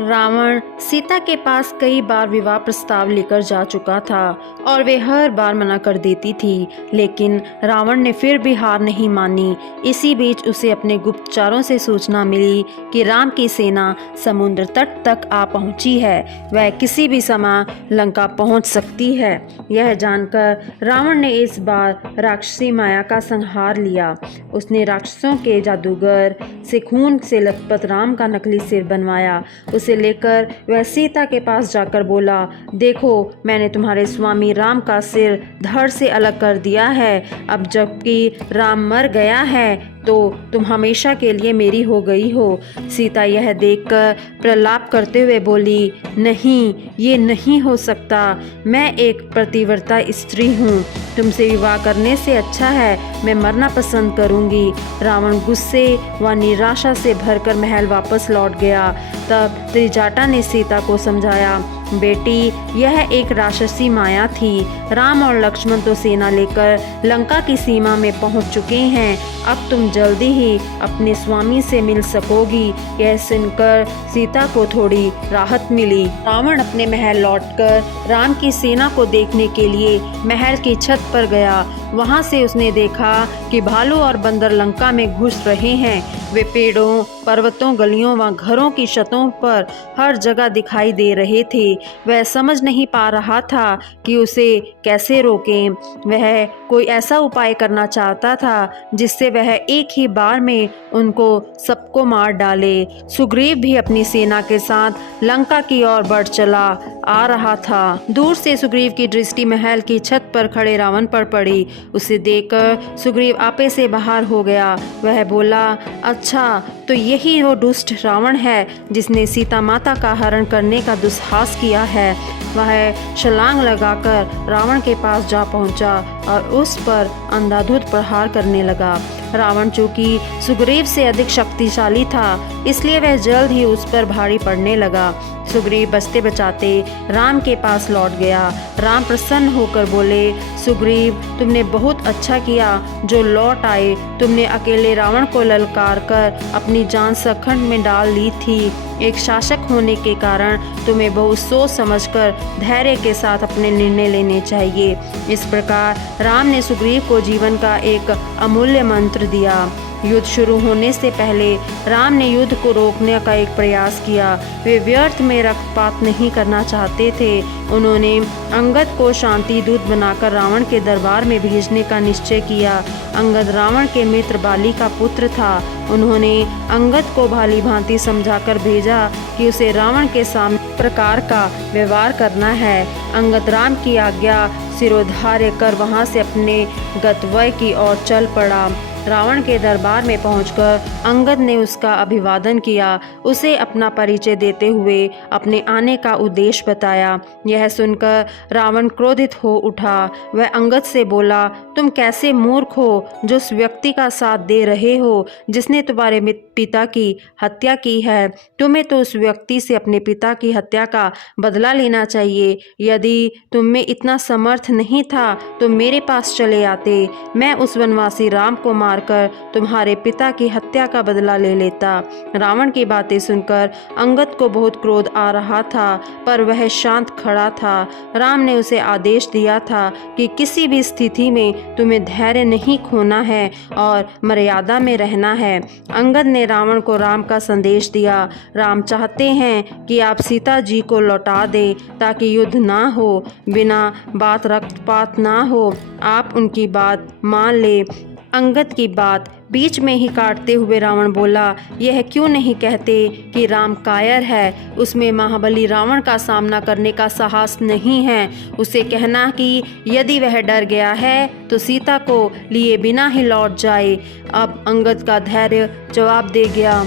रावण सीता के पास कई बार विवाह प्रस्ताव लेकर जा चुका था और वे हर बार मना कर देती थी, लेकिन रावण ने फिर भी हार नहीं मानी। इसी बीच उसे अपने गुप्तचरों से सूचना मिली कि राम की सेना समुद्र तट तक आ पहुंची है। वह किसी भी समय लंका पहुंच सकती है। यह जानकर रावण ने इस बार राक्षसी माया का संहार लिया। उसने राक्षसों के जादूगर से खून से लथपथ राम का नकली सिर बनवाया। उसे लेकर वह सीता के पास जाकर बोला, देखो, मैंने तुम्हारे स्वामी राम का सिर धड़ से अलग कर दिया है। अब जबकि राम मर गया है तो तुम हमेशा के लिए मेरी हो गई हो। सीता यह देखकर प्रलाप करते हुए बोली, नहीं, ये नहीं हो सकता। मैं एक पतिव्रता स्त्री हूँ। तुमसे विवाह करने से अच्छा है मैं मरना पसंद करूंगी। रावण गुस्से व निराशा से भरकर महल वापस लौट गया। तब त्रिजटा ने सीता को समझाया, बेटी, यह एक राक्षसी माया थी। राम और लक्ष्मण तो सेना लेकर लंका की सीमा में पहुंच चुके हैं। अब तुम जल्दी ही अपने स्वामी से मिल सकोगी। यह सुनकर सीता को थोड़ी राहत मिली। रावण अपने महल लौटकर राम की सेना को देखने के लिए महल की छत पर गया। वहां से उसने देखा कि भालू और बंदर लंका में घुस रहे हैं। वे पेड़ों, पर्वतों, गलियों व घरों की छतों पर हर जगह दिखाई दे रहे थे। वह समझ नहीं पा रहा था कि उसे कैसे रोकें। वह कोई ऐसा उपाय करना चाहता था जिससे वह एक ही बार में उनको सबको मार डाले। सुग्रीव भी अपनी सेना के साथ लंका की ओर बढ़ चला आ रहा था। दूर से सुग्रीव की दृष्टि महल की छत पर खड़े रावण पर पड़ी। उसे देखकर सुग्रीव आपे से बाहर हो गया। वह बोला, अच्छा, तो यही वो दुष्ट रावण है जिसने सीता माता का हरण करने का दुस्साहस किया है। वह छलांग लगाकर रावण के पास जा पहुंचा और उस पर अंधाधुंध प्रहार करने लगा। रावण चूंकि सुग्रीव से अधिक शक्तिशाली था, इसलिए वह जल्द ही उस पर भारी पड़ने लगा। सुग्रीव बचते बचाते राम के पास लौट गया। राम प्रसन्न होकर बोले, सुग्रीव, तुमने बहुत अच्छा किया जो लौट आए। तुमने अकेले रावण को ललकार कर अपनी जान सखंड में डाल ली थी। एक शासक होने के कारण तुम्हें बहुत सोच समझकर धैर्य के साथ अपने निर्णय लेने चाहिए। इस प्रकार राम ने सुग्रीव को जीवन का एक अमूल्य मंत्र दिया। युद्ध शुरू होने से पहले राम ने युद्ध को रोकने का एक प्रयास किया। वे व्यर्थ में रक्तपात नहीं करना चाहते थे। उन्होंने अंगद को शांति दूत बनाकर रावण के दरबार में भेजने का निश्चय किया। अंगद रावण के मित्र बाली का पुत्र था। उन्होंने अंगद को भाली भांति समझाकर भेजा कि उसे रावण के सामने प्रकार का व्यवहार करना है। अंगद राम की आज्ञा शिरोधार्य कर वहां से अपने गंतव्य की ओर चल पड़ा। रावण के दरबार में पहुंचकर अंगद ने उसका अभिवादन किया। उसे अपना परिचय देते हुए अपने आने का उद्देश्य बताया। यह सुनकर रावण क्रोधित हो उठा। वह अंगद से बोला, तुम कैसे मूर्ख हो जो उस व्यक्ति का साथ दे रहे हो जिसने तुम्हारे पिता की हत्या की है। तुम्हें तो उस व्यक्ति से अपने पिता की हत्या का बदला लेना चाहिए। यदि तुम में इतना समर्थ नहीं था तो मेरे पास चले आते। मैं उस वनवासी राम को मारकर तुम्हारे पिता की हत्या का बदला ले लेता। रावण की बातें सुनकर अंगद को बहुत क्रोध आ रहा था, पर वह शांत खड़ा था। राम ने उसे आदेश दिया था कि किसी भी स्थिति में तुम्हें धैर्य नहीं खोना है और मर्यादा में रहना है। अंगद ने रावण को राम का संदेश दिया। राम चाहते हैं कि आप सीता जी को लौटा दें ताकि युद्ध ना हो, बिना बात रक्तपात ना हो। आप उनकी बात मान ले। अंगद की बात बीच में ही काटते हुए रावण बोला, यह क्यों नहीं कहते कि राम कायर है, उसमें महाबली रावण का सामना करने का साहस नहीं है। उसे कहना कि यदि वह डर गया है तो सीता को लिए बिना ही लौट जाए। अब अंगद का धैर्य जवाब दे गया।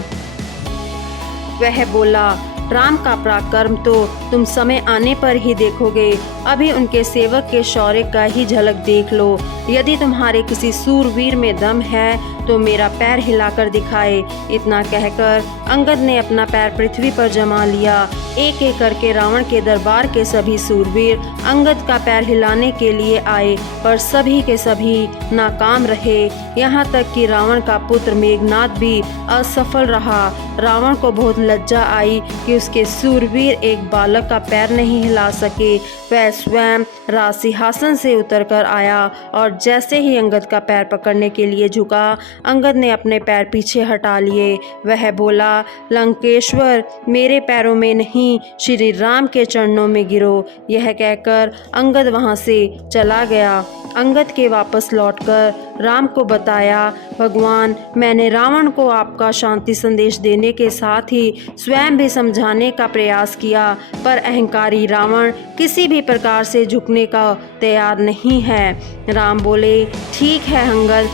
वह बोला, राम का पराक्रम तो तुम समय आने पर ही देखोगे। अभी उनके सेवक के शौर्य का ही झलक देख लो। यदि तुम्हारे किसी सूरवीर में दम है तो मेरा पैर हिलाकर दिखाए। इतना कहकर अंगद ने अपना पैर पृथ्वी पर जमा लिया। एक एक करके रावण के दरबार के सभी सूरवीर अंगद का पैर हिलाने के लिए आए, पर सभी के सभी नाकाम रहे। यहाँ तक कि रावण का पुत्र मेघनाद भी असफल रहा। रावण को बहुत लज्जा आई कि कि उसके सूरवीर एक बालक का पैर नहीं हिला सके। वह स्वयं राजसिंहासन से उतरकर आया और जैसे ही अंगद का पैर पकड़ने के लिए झुका, अंगद ने अपने पैर पीछे हटा लिए। वह बोला, लंकेश्वर, मेरे पैरों में नहीं, श्री राम के चरणों में गिरो। यह कहकर अंगद वहां से चला गया। अंगद के वापस लौटकर राम को बताया, भगवान, मैंने रावण को आपका शांति संदेश देने के साथ ही स्वयं भी समझाने का प्रयास किया, पर अहंकारी रावण किसी भी प्रकार से झुकने का तैयार नहीं है। राम बोले, ठीक है अंगद,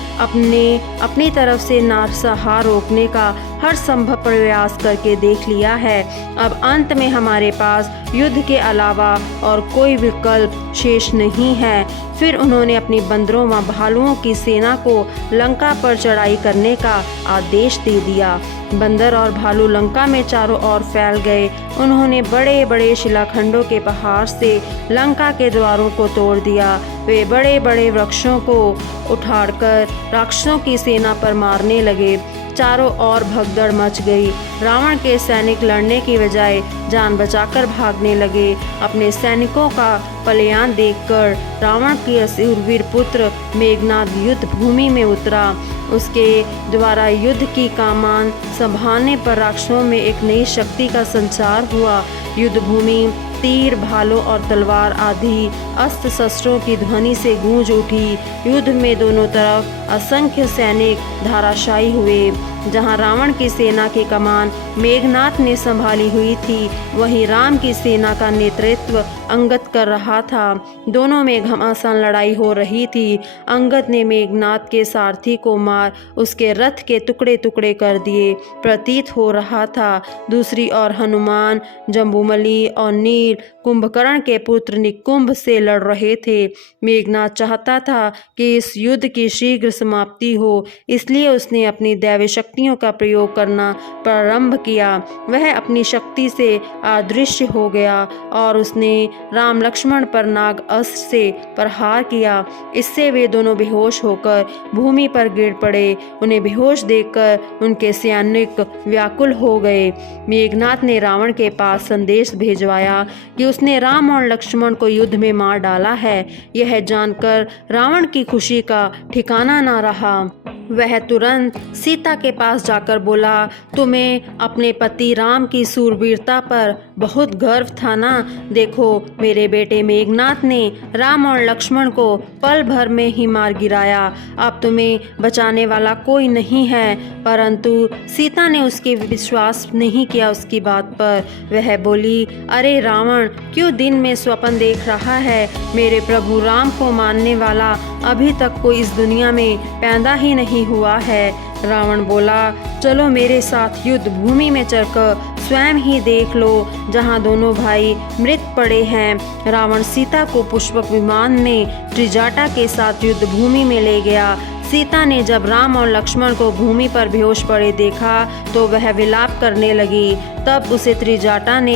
अपनी तरफ से नरसंहार रोकने का हर संभव प्रयास करके देख लिया है। अब अंत में हमारे पास युद्ध के अलावा और कोई विकल्प शेष नहीं है। फिर उन्होंने अपनी बंदरों व भालुओं की सेना को लंका पर चढ़ाई करने का आदेश दे दिया। बंदर और भालू लंका में चारों ओर फैल गए। उन्होंने बड़े बड़े शिलाखंडों के पहाड़ से लंका के द्वारों को तोड़ दिया। वे बड़े बड़े वृक्षों को उठाड़कर राक्षसों की सेना पर मारने लगे। चारों ओर भगदड़ मच गई। रावण के सैनिक लड़ने की बजाय जान बचाकर भागने लगे। अपने सैनिकों का पलायन देखकर रावण के शूरवीर पुत्र मेघनाद युद्ध भूमि में उतरा। उसके द्वारा युद्ध की कमान संभालने पर राक्षसों में एक नई शक्ति का संचार हुआ। युद्ध भूमि तीर, भालों और तलवार आदि अस्त्र शस्त्रों की ध्वनि से गूंज उठी। युद्ध में दोनों तरफ असंख्य सैनिक धराशायी हुए। जहां रावण की सेना की कमान मेघनाद ने संभाली हुई थी, वहीं राम की सेना का नेतृत्व अंगद कर रहा था। दोनों में घमासान लड़ाई हो रही थी। अंगद ने मेघनाद के सारथी को मार उसके रथ के टुकड़े टुकड़े कर दिए, प्रतीत हो रहा था। दूसरी ओर हनुमान जम्बूमलि और नील कुंभकर्ण के पुत्र निकुंभ से लड़ रहे थे। मेघनाद चाहता था कि इस युद्ध की शीघ्र समाप्ति हो, इसलिए उसने अपनी दैवी शक्तियों का प्रयोग करना प्रारंभ किया। वह अपनी शक्ति से अदृश्य हो गया और उसने राम लक्ष्मण पर नाग अस्त्र से प्रहार किया। इससे वे दोनों बेहोश होकर भूमि पर गिर पड़े। उन्हें बेहोश देखकर उनके सैनिक व्याकुल हो गए। मेघनाद ने रावण के पास संदेश भेजवाया कि उसने राम और लक्ष्मण को युद्ध में मार डाला है। यह जानकर रावण की खुशी का ठिकाना न रहा। वह तुरंत सीता के पास जाकर बोला, तुम्हें अपने पति राम की सूरवीरता पर बहुत गर्व था ना? देखो, मेरे बेटे मेघनाद ने राम और लक्ष्मण को पल भर में ही मार गिराया। अब तुम्हें बचाने वाला कोई नहीं है। परंतु सीता ने उसके विश्वास नहीं किया उसकी बात पर। वह बोली, अरे रावण, क्यों दिन में स्वप्न देख रहा है? मेरे प्रभु राम को मानने वाला अभी तक कोई इस दुनिया में पैदा ही नहीं हुआ है। रावण बोला, चलो मेरे साथ युद्ध भूमि में चलकर स्वयं ही देख लो, जहां दोनों भाई मृत पड़े हैं। रावण सीता को पुष्पक विमान में त्रिजटा के साथ युद्ध भूमि में ले गया। सीता ने जब राम और लक्ष्मण को भूमि पर बेहोश पड़े देखा तो वह विलाप करने लगी। तब उसे त्रिजटा ने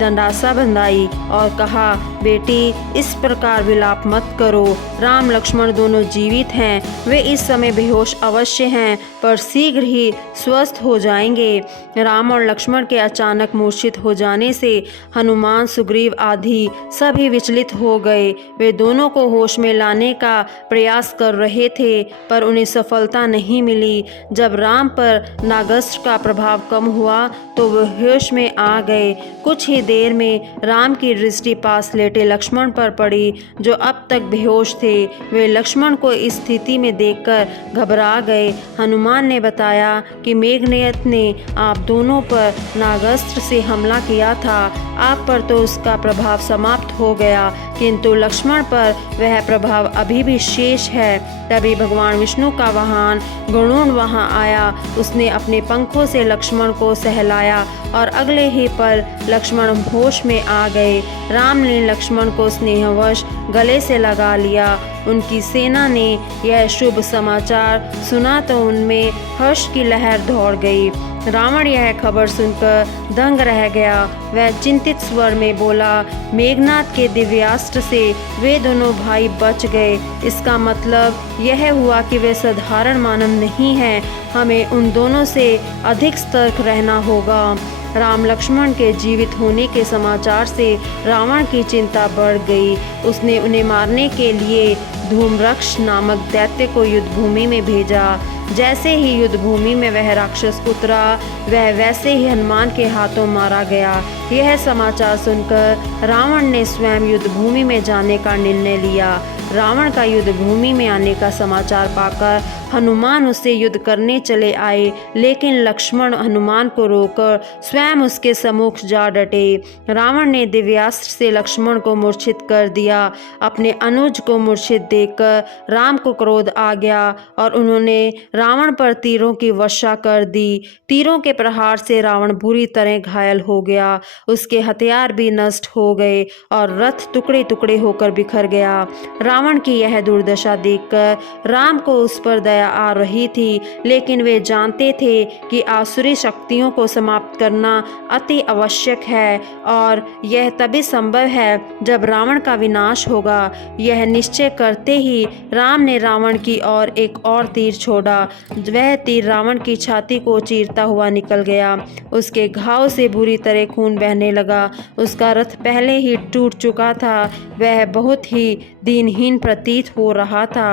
दंडासा बंधाई और कहा, बेटी, इस प्रकार विलाप मत करो। राम लक्ष्मण दोनों जीवित हैं। वे इस समय बेहोश अवश्य हैं, पर शीघ्र ही स्वस्थ हो जाएंगे। राम और लक्ष्मण के अचानक मूर्छित हो जाने से हनुमान, सुग्रीव आदि सभी विचलित हो गए। वे दोनों को होश में लाने का प्रयास कर रहे थे, पर उन्हें सफलता नहीं मिली। जब राम पर नागास्त्र का प्रभाव कम हुआ तो वे होश में आ गए। कुछ ही देर में राम की दृष्टि पास लेटे लक्ष्मण पर पड़ी, जो अब तक बेहोश थे। वे लक्ष्मण को इस स्थिति में देखकर घबरा गए। हनुमान ने बताया कि मेघनाद ने आप दोनों पर नागास्त्र से हमला किया था। आप पर तो उसका प्रभाव समाप्त हो गया, किंतु लक्ष्मण पर वह प्रभाव अभी भी शेष है। तभी भगवान विष्णु का वाहन गरुड़ वहां आया। उसने अपने पंखों से लक्ष्मण को सहलाया और अगले ही पल लक्ष्मण होश में आ गए। राम ने लक्ष्मण को स्नेहवश गले से लगा लिया। उनकी सेना ने यह शुभ समाचार सुना तो उनमें हर्ष की लहर दौड़ गई। रावण यह खबर सुनकर दंग रह गया। वह चिंतित स्वर में बोला, मेघनाद के दिव्यास्त्र से वे दोनों भाई बच गए। इसका मतलब यह हुआ कि वे साधारण मानव नहीं हैं। हमें उन दोनों से अधिक सतर्क रहना होगा। राम लक्ष्मण के जीवित होने के समाचार से रावण की चिंता बढ़ गई। उसने उन्हें मारने के लिए धूम्रक्ष नामक दैत्य को युद्धभूमि में भेजा। जैसे ही युद्धभूमि में वह राक्षस उतरा, वह वैसे ही हनुमान के हाथों मारा गया। यह समाचार सुनकर रावण ने स्वयं युद्धभूमि में जाने का निर्णय लिया। रावण का युद्धभूमि में आने का समाचार पाकर हनुमान उससे युद्ध करने चले आए, लेकिन लक्ष्मण हनुमान को रोककर स्वयं उसके सम्मुख जा डटे। रावण ने दिव्यास्त्र से लक्ष्मण को मूर्छित कर दिया। अपने अनुज को मूर्छित देखकर राम को क्रोध आ गया और उन्होंने रावण पर तीरों की वर्षा कर दी। तीरों के प्रहार से रावण बुरी तरह घायल हो गया। उसके हथियार भी नष्ट हो गए और रथ टुकड़े टुकड़े होकर बिखर गया। रावण की यह दुर्दशा देखकर राम को उस पर दया आ रही थी, लेकिन वे जानते थे कि आसुरी शक्तियों को समाप्त करना अति आवश्यक है और यह तभी संभव है जब रावण का विनाश होगा। यह निश्चय करते ही राम ने रावण की ओर एक और तीर छोड़ा। वह तीर रावण की छाती को चीरता हुआ निकल गया। उसके घाव से बुरी तरह खून बहने लगा। उसका रथ पहले ही टूट चुका था। वह बहुत ही दीनहीन प्रतीत हो रहा था।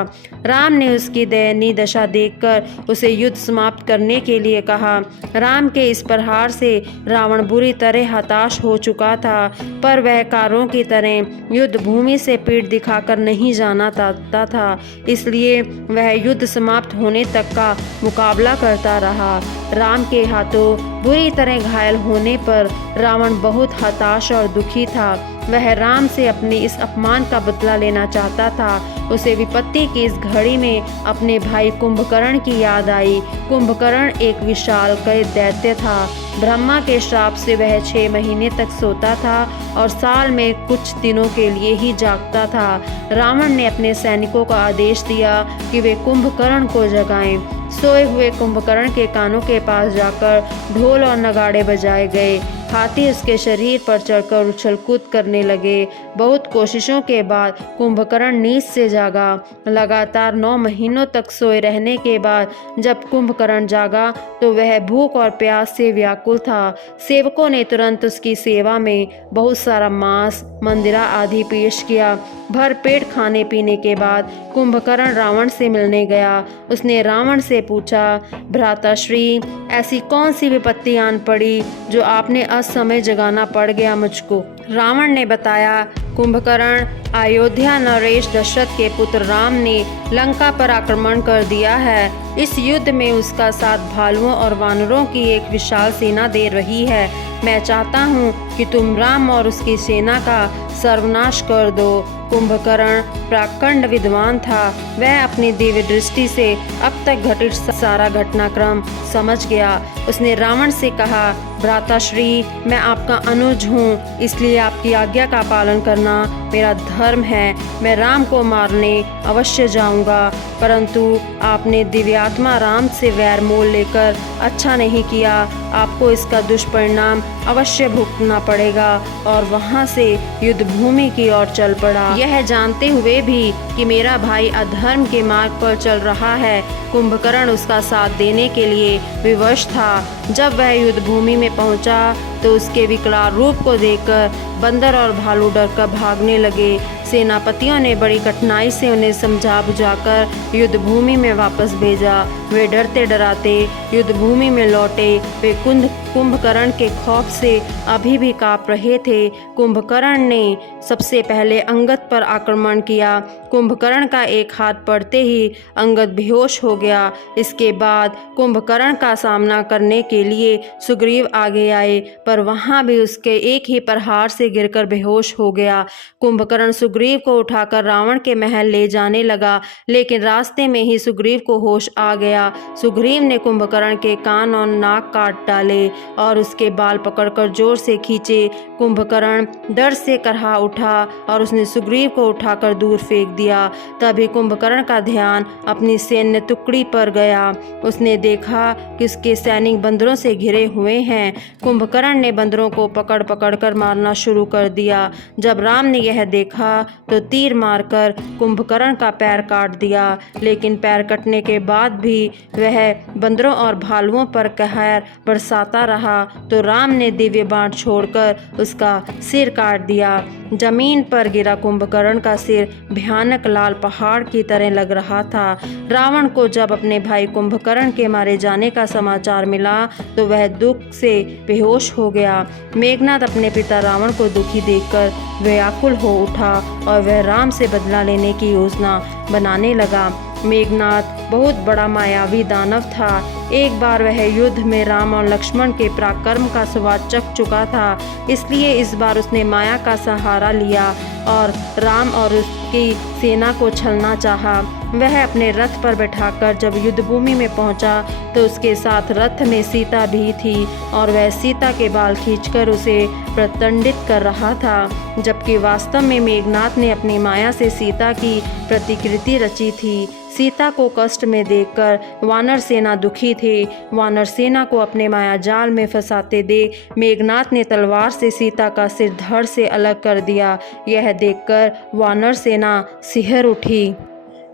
राम ने उसकी दयनीय दशा देखकर उसे युद्ध समाप्त करने के लिए कहा। राम के इस प्रहार से रावण बुरी तरह हताश हो चुका था, पर वह कारों की तरह युद्ध भूमि से पीठ दिखाकर नहीं जाना चाहता था, इसलिए वह युद्ध समाप्त होने तक का मुकाबला करता रहा। राम के हाथों बुरी तरह घायल होने पर रावण बहुत हताश और दुखी था। वह राम से अपने इस अपमान का बदला लेना चाहता था। उसे विपत्ति की इस घड़ी में अपने भाई कुंभकर्ण की याद आई। कुंभकर्ण एक विशालकाय दैत्य था। ब्रह्मा के श्राप से वह 6 महीने तक सोता था और साल में कुछ दिनों के लिए ही जागता था। रावण ने अपने सैनिकों का आदेश दिया कि वे कुंभकर्ण को जगाएं। सोए हुए कुंभकर्ण के कानों के पास जाकर ढोल और नगाड़े बजाए गए। हाथी उसके शरीर पर चढ़कर उछल कूद करने लगे। बहुत कोशिशों के बाद कुंभकर्ण नींद से जागा। लगातार 9 महीनों तक सोए रहने के बाद जब कुंभकर्ण जागा तो वह भूख और प्यास से व्याकुल था। सेवकों ने तुरंत उसकी सेवा में बहुत सारा मांस, मंदिरा आदि पेश किया। भर पेट खाने पीने के बाद कुंभकर्ण रावण से मिलने गया। उसने रावण से पूछा, भ्राताश्री, ऐसी कौन सी विपत्ति आन पड़ी जो आपने असमय जगाना पड़ गया मुझको? रावण ने बताया, कुंभकर्ण, अयोध्या नरेश दशरथ के पुत्र राम ने लंका पर आक्रमण कर दिया है। इस युद्ध में उसका साथ भालुओं और वानरों की एक विशाल सेना दे रही है। मैं चाहता हूँ कि तुम राम और उसकी सेना का सर्वनाश कर दो। कुंभकर्ण प्रकांड विद्वान था। वह अपनी दिव्य दृष्टि से अब तक घटित सारा घटनाक्रम समझ गया। उसने रावण से कहा, भ्राताश्री, मैं आपका अनुज हूँ, इसलिए आपकी आज्ञा का पालन करना मेरा धर्म है। मैं राम को मारने अवश्य जाऊंगा, परंतु आपने दिव्यात्मा राम से वैर मोल लेकर अच्छा नहीं किया। आपको इसका दुष्परिणाम अवश्य भुगतना पड़ेगा। और वहां से युद्ध भूमि की ओर चल पड़ा। यह जानते हुए भी कि मेरा भाई अधर्म के मार्ग पर चल रहा है, कुंभकर्ण उसका साथ देने के लिए विवश था। जब वह युद्ध भूमि में पहुंचा तो उसके विकराल रूप को देखकर बंदर और भालू डरकर भागने लगे। सेनापतियों ने बड़ी कठिनाई से उन्हें समझा बुझाकर युद्ध भूमि में वापस भेजा। वे डरते डराते युद्ध भूमि में लौटे। वे कुंभकर्ण के खौफ से अभी भी काँप रहे थे। कुंभकर्ण ने सबसे पहले अंगद पर आक्रमण किया। कुंभकर्ण का एक हाथ पड़ते ही अंगद बेहोश हो गया। इसके बाद कुंभकर्ण का सामना करने के लिए सुग्रीव आगे आए, पर वहाँ भी उसके एक ही प्रहार से गिरकर बेहोश हो गया। कुंभकर्ण सुग्रीव को उठाकर रावण के महल ले जाने लगा, लेकिन रास्ते में ही सुग्रीव को होश आ गया। सुग्रीव ने कुंभकर्ण के कान और नाक काट डाले और उसके बाल पकड़कर जोर से खींचे। कुंभकर्ण डर से करहा उठा और उसने सुग्रीव को उठाकर दूर फेंक दिया। तभी कुंभकर्ण का ध्यान अपनी सैन्य टुकड़ी पर गया। उसने देखा कि उसके सैनिक बंदरों से घिरे हुए हैं। कुंभकर्ण ने बंदरों को पकड़ पकड़ कर मारना शुरू कर दिया। जब राम ने यह देखा तो तीर मारकर कुंभकर्ण का पैर काट दिया, लेकिन पैर कटने के बाद भी वह बंदरों और भालुओं पर कहर बरसाता रहा। तो राम ने दिव्य बाण छोड़कर उसका सिर काट दिया। जमीन पर गिरा कुंभकर्ण का सिर भयानक लाल पहाड़ की तरह लग रहा था। रावण को जब अपने भाई कुंभकर्ण के मारे जाने का समाचार मिला तो वह दुख से बेहोश हो गया। मेघनाद अपने पिता रावण को दुखी देखकर व्याकुल हो उठा और वह राम से बदला लेने की योजना बनाने लगा। मेघनाद बहुत बड़ा मायावी दानव था। एक बार वह युद्ध में राम और लक्ष्मण के पराक्रम का स्वाद चख चुका था, इसलिए इस बार उसने माया का सहारा लिया और राम और उसकी सेना को छलना चाहा। वह अपने रथ पर बैठाकर जब युद्धभूमि में पहुंचा तो उसके साथ रथ में सीता भी थी और वह सीता के बाल खींचकर उसे प्रतंडित कर रहा था, जबकि वास्तव में मेघनाद ने अपनी माया से सीता की प्रतिकृति रची थी। सीता को कष्ट में देखकर वानर सेना दुखी थे। वानर सेना को अपने माया जाल में फंसाते देख मेघनाद ने तलवार से सीता का सिर धड़ से अलग कर दिया। यह देखकर वानर सेना सिहर उठी।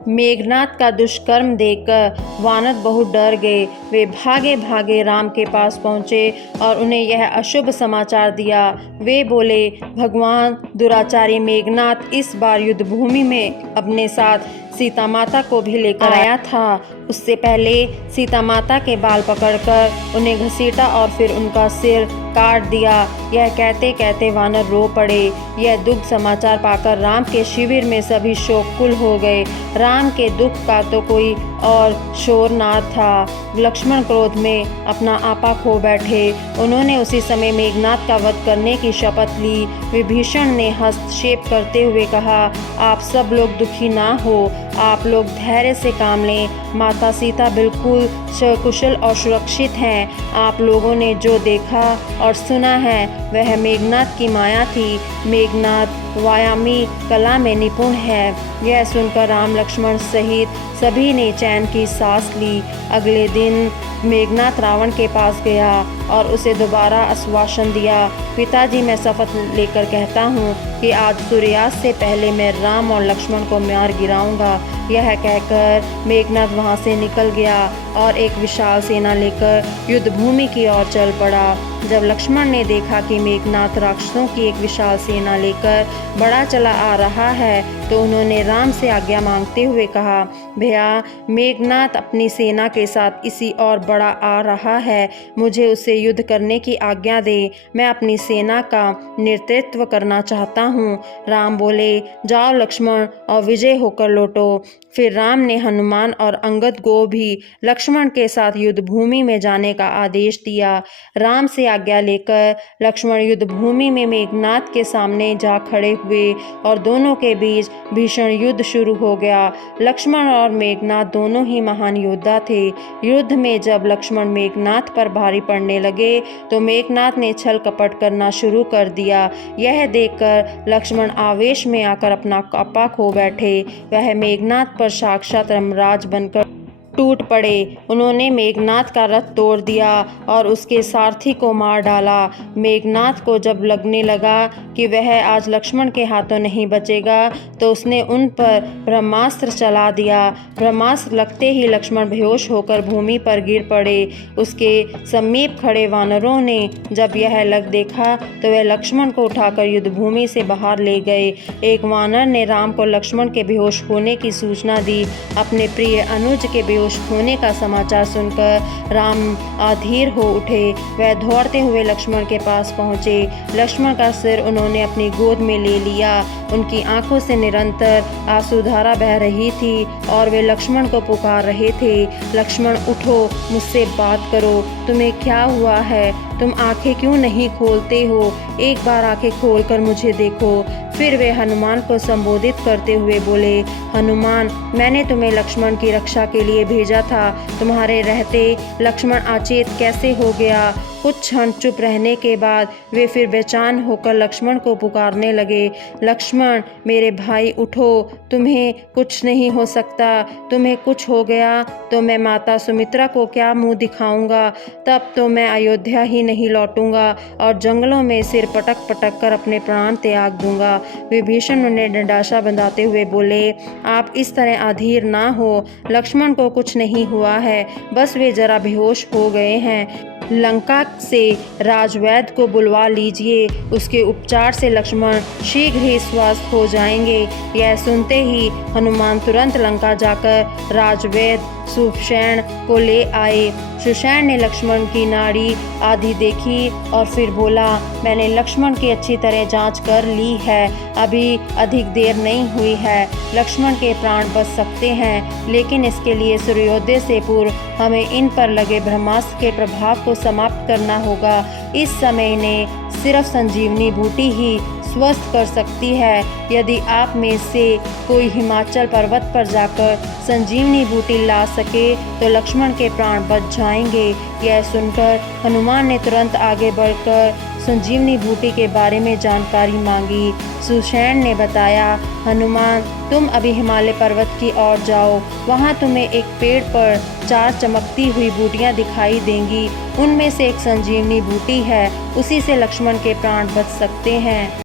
मेघनाद का दुष्कर्म देखकर वानर बहुत डर गए। वे भागे भागे राम के पास पहुँचे और उन्हें यह अशुभ समाचार दिया। वे बोले, भगवान दुराचारी मेघनाद इस बार युद्धभूमि में अपने साथ सीता माता को भी लेकर आया था। उससे पहले सीता माता के बाल पकड़कर उन्हें घसीटा और फिर उनका सिर काट दिया। यह कहते कहते वानर रो पड़े। यह दुख समाचार पाकर राम के शिविर में सभी शोककुल हो गए। राम के दुख का तो कोई और शोर ना था। लक्ष्मण क्रोध में अपना आपा खो बैठे। उन्होंने उसी समय मेघनाद का वध करने की शपथ ली। विभीषण ने हस्तक्षेप करते हुए कहा, आप सब लोग दुखी ना हो, आप लोग धैर्य से काम लें। माता सीता बिल्कुल सकुशल और सुरक्षित हैं। आप लोगों ने जो देखा और सुना है वह मेघनाद की माया थी। मेघनाद वायामी कला में निपुण है। यह सुनकर राम लक्ष्मण सहित सभी ने चैन की सांस ली। अगले दिन मेघनाद रावण के पास गया और उसे दोबारा आश्वासन दिया, पिताजी मैं शपथ लेकर कहता हूँ कि आज सूर्यास्त से पहले मैं राम और लक्ष्मण को मार गिराऊंगा। यह कहकर मेघनाद वहाँ से निकल गया और एक विशाल सेना लेकर युद्धभूमि की ओर चल पड़ा। जब लक्ष्मण ने देखा कि मेघनाद राक्षसों की एक विशाल सेना लेकर बड़ा चला आ रहा है तो उन्होंने राम से आज्ञा मांगते हुए कहा, भैया मेघनाद अपनी सेना के साथ इसी और बड़ा आ रहा है, मुझे उससे युद्ध करने की आज्ञा दे। मैं अपनी सेना का नेतृत्व करना चाहता हूँ। राम बोले, जाओ लक्ष्मण और विजय होकर लौटो। फिर राम ने हनुमान और अंगद को भी लक्ष्मण के साथ युद्धभूमि में जाने का आदेश दिया। राम से आज्ञा लेकर लक्ष्मण युद्धभूमि में मेघनाद के सामने जा खड़े हुए और दोनों के बीच भीषण युद्ध शुरू हो गया। लक्ष्मण और मेघनाद दोनों ही महान योद्धा थे। युद्ध में जब लक्ष्मण मेघनाद पर भारी पड़ने लगे तो मेघनाद ने छल कपट करना शुरू कर दिया। यह देखकर लक्ष्मण आवेश में आकर अपना आपा खो बैठे। वह मेघनाद पर साक्षात यमराज बनकर टूट पड़े। उन्होंने मेघनाद का रथ तोड़ दिया और उसके सारथी को मार डाला। मेघनाद को जब लगने लगा कि वह आज लक्ष्मण के हाथों नहीं बचेगा तो उसने उन पर ब्रह्मास्त्र चला दिया। ब्रह्मास्त्र लगते ही लक्ष्मण बेहोश होकर भूमि पर गिर पड़े। उसके समीप खड़े वानरों ने जब यह लग देखा तो वह लक्ष्मण को उठाकर युद्धभूमि से बाहर ले गए। एक वानर ने राम को लक्ष्मण के बेहोश होने की सूचना दी। अपने प्रिय अनुज के बेहोश होने का समाचार सुनकर राम अधीर हो उठे। वह दौड़ते हुए लक्ष्मण के पास पहुँचे। लक्ष्मण का सिर उन्होंने अपनी गोद में ले लिया। उनकी आंखों से निरंतर आंसुधारा बह रही थी और वे लक्ष्मण को पुकार रहे थे, लक्ष्मण उठो, मुझसे बात करो, तुम्हें क्या हुआ है, तुम आंखें क्यों नहीं खोलते हो? एक बार आंखें खोलकर मुझे देखो। फिर वे हनुमान को संबोधित करते हुए बोले, हनुमान, मैंने तुम्हें लक्ष्मण की रक्षा के लिए भेजा था। तुम्हारे रहते लक्ष्मण अचेत कैसे हो गया? कुछ क्षण चुप रहने के बाद वे फिर बेचैन होकर लक्ष्मण को पुकारने लगे, लक्ष्मण, मेरे भाई उठो, तुम्हें कुछ नहीं हो सकता। तुम्हें कुछ हो गया तो मैं माता सुमित्रा को क्या मुंह दिखाऊंगा? तब तो मैं अयोध्या ही नहीं लौटूंगा और जंगलों में सिर पटक पटक कर अपने प्राण त्याग दूंगा। विभीषण उन्हें डंडासा बंधाते हुए बोले, आप इस तरह अधीर ना हो, लक्ष्मण को कुछ नहीं हुआ है, बस वे जरा बेहोश हो गए हैं। लंका से राजवैद्य को बुलवा लीजिए, उसके उपचार से लक्ष्मण शीघ्र ही स्वस्थ हो जाएंगे। यह सुनते ही हनुमान तुरंत लंका जाकर राजवैद्य सुषेण को ले आए। सुषेण ने लक्ष्मण की नाड़ी आदि देखी और फिर बोला, मैंने लक्ष्मण की अच्छी तरह जांच कर ली है, अभी अधिक देर नहीं हुई है, लक्ष्मण के प्राण बच सकते हैं, लेकिन इसके लिए सूर्योदय से पूर्व हमें इन पर लगे ब्रह्मास्त्र के प्रभाव को समाप्त करना होगा। इस समय इन्हें सिर्फ संजीवनी बूटी ही स्वस्थ कर सकती है। यदि आप में से कोई हिमाचल पर्वत पर जाकर संजीवनी बूटी ला सके तो लक्ष्मण के प्राण बच जाएंगे। यह सुनकर हनुमान ने तुरंत आगे बढ़कर संजीवनी बूटी के बारे में जानकारी मांगी। सुषेण ने बताया, हनुमान, तुम अभी हिमालय पर्वत की ओर जाओ, वहाँ तुम्हें एक पेड़ पर 4 चमकती हुई बूटियाँ दिखाई देंगी, उनमें से एक संजीवनी बूटी है, उसी से लक्ष्मण के प्राण बच सकते हैं।